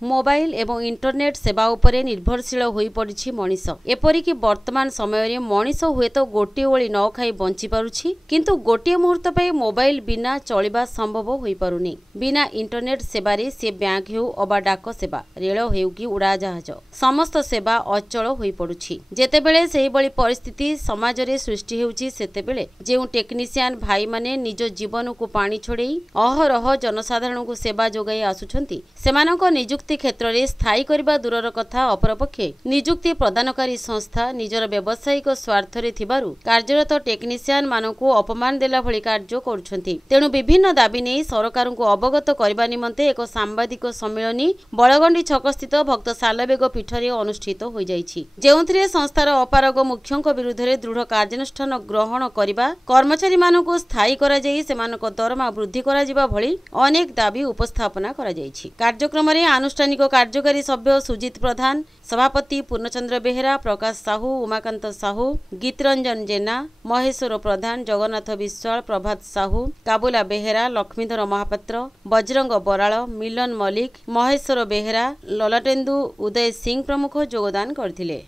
Mobile एवं internet सेवा उपरे निर्भरशील होई पड़िछि मनीष। एपरिक वर्तमान समय मनीष हुए तो गोटे ओली न खाई बंची पारुछि, किंतु गोटे मुहूर्त पे मोबाइल बिना चलिबा संभव होई पारुनी। बिना इंटरनेट सेवारे से बैंक हेउ अबा डाक सेवा, रेल हेउ कि उड़ाजहाज समस्त सेवा अचल होई पड़ुछि। जेतेबेले सेही बळी परिस्थिति समाज रे सृष्टि हेउछि, सेतेबेले जेउ टेक्निशियन भाई माने निज जीवन को पानी छोड़ेई अहरह जनसाधारण को सेवा जोगाई आसुछंती, सेमानक निजुक्ति क्षेत्र में स्थायी करने दूरर कथा अपरपक्षे निजुक्ति प्रदानकारी संस्था निजर व्यावसायिक स्वार्थ रे थिबारु कार्यरत टेक्निशियन मानकु अपमान देला भली कार्य करुछंती। तेणु विभिन्न दाबी नहीं सरकार को अवगत करबा निमंते एक सांबादिक सम्मेलन बड़गंडी छक स्थित भक्त सालबेग पीठ में अनुष्ठित हो जाइछि, जेउथिरे संस्थार अपारग मुख्यों विरुद्ध में दृढ़ कार्यानुष्ठान ग्रहण करबा, कर्मचारी मानकु स्थायी करा जाई सेमानक दरमा वृद्धि करा जिबा भली अनेक दाबी उपस्थापना करा जाइछि। कार्यक्रम रे आनुष्ठानिक कार्यकारी सभ्य सुजित प्रधान, सभापति पूर्णचंद्र बेहेरा, प्रकाश साहू, उमाकांत साहू, गीतरंजन जेना, महेश्वर प्रधान, जगन्नाथ विश्वाल, प्रभात साहू, काबुला बेहेरा, लक्ष्मीधर महापात्र, बजरंग बराल, मिलन मलिक, महेश्वर बेहेरा, ललटेन्दु उदय सिंह प्रमुख योगदान करथिले।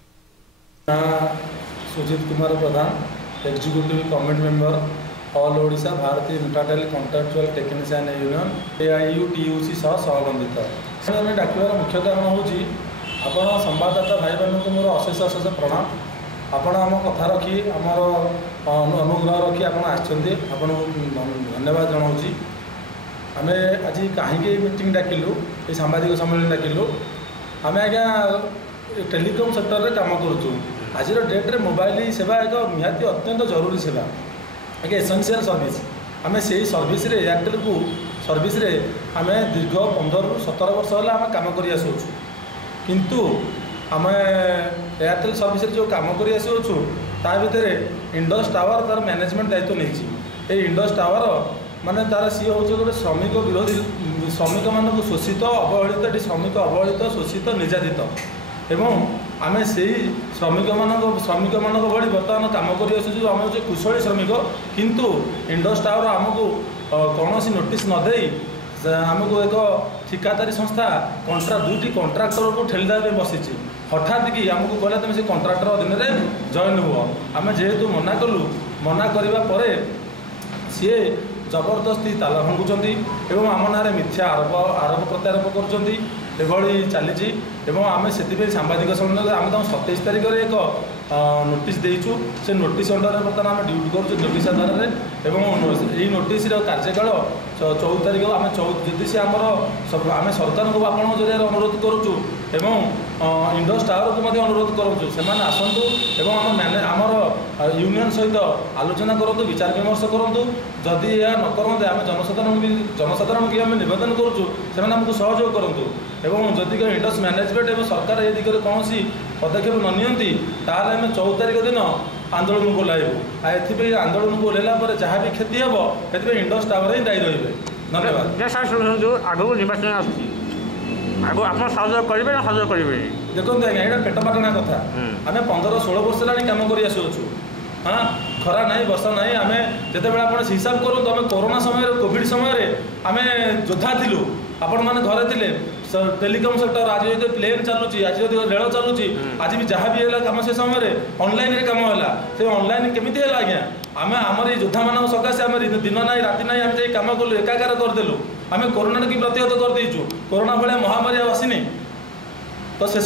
Sujit Kumar Pradhan, executive committee member, all Odisha Bharatiya मेटाटाइल कॉन्ट्रैक्चुअल टेक्निशियन यूनियन AIUTUC सह सहबंधित। आम डाकिबार मुख्य कारण हूँ आपण संवाददाता भाई बहन को मोर अशेष अशेष प्रणाम। आपण आम कथा रखी आमर अनुग्रह रखी आप धन्यवाद जनाऊँ। आम आज कहीं मीटिंग डाकिलु, ये सांबादिक सम्मेलन डाकिलु। आम आज्ञा टेलीकॉम सेक्टर में काम करुँ। आज डेट्रे मोबाइल सेवा एक निहाती अत्यंत जरूरी सेवा, एक एसेंशियल सर्विस। आम से सर्विस रे एयरटेल को सर्विस रे आम दीर्घ 15-17 वर्ष है आम कम कर किंतु आम एयरटेल सर्विस जो कम कर ता भितर इंडस टावर तार मैनेजमेंट दायित्व नहीं। इंडस टावर माने तार सी हूँ गोटे श्रमिक विरोधी, श्रमिक मानक शोषित अवहेलित, श्रमिक अवहेलित शोषित निर्यातित एवं आम से श्रमिक मान भली बर्तमान कम कर आम हूँ कुशली श्रमिक, किंतु इंडस टावर आमको कौन नोटिस नदे आमको एक ठिकादारी संस्था दुईटी कंट्राक्टर को ठेलीदेवा बसी हठात कि आमको कहला तुम से कंट्राक्टर अधीन में जॉइन हुआ। आम जेहेतु मना कलु, मना करने पर सी जबरदस्ती ताला भांगुंट एवं आम ना मिथ्या आरोप प्रत्यारोप कर चली। आम से सांबादिक सम्मेलन आम 27 तारिख में एक नोटिस देचु। से नोटिस अंडर बर्तमान आम ड्यूटी करूँ नोटिस आधार में यही नोटिस कार्यकाल 14 तारिख आम जदि से आम सरकार को आप जरिए अनुरोध करुँ एवं इंडस टावर को अनुरोध करूँ से आसतु एवं आमर यूनियन सहित आलोचना करूँ, विचार विमर्श करूँ। जदि यह न करते आम जनसाधारण की आम निवेदन करूँ से आमको सहयोग करूँ एवं जदि इंडस मैनेजमेंट एवं सरकार ये दिगरे कौन पदक्षेप न नियंती ताले आम 14 तारिख दिन आंदोलन को ओह्लैबू। ए आंदोलन को ओह्लैला जहाँ भी क्षति हम से इंडस टावर ही दायी रही। धन्यवाद। आगू निर्वाचन आगू आप सहयोग करेंगे ना सहयोग करेंगे? देखो आज्ञा यहाँ पेटपाटना कथा। आम 15-16 वर्ष है कम कर हाँ खरा ना वर्षा ना आम जिते आप हिसाब करूँ आम कोरोना समय कोविड समय आम योद्धा थिलु। आपण मैंने घरे थे टेलीकॉम सेक्टर आज जो प्लेन चलुची, आज जो रेल चलुची, आज भी जहाँ भी है कम से समय ऑनलाइन रे कम है से ऑनलाइन केमी है आज्ञा आम आमर योद्धा मान सकाशे आम दिन ना राति ना आम जा कम कलु एकाकार करदेलु। आम कोरोना की प्रतिहत करदेचु। कोरोना भाया महामारी आसनी तो से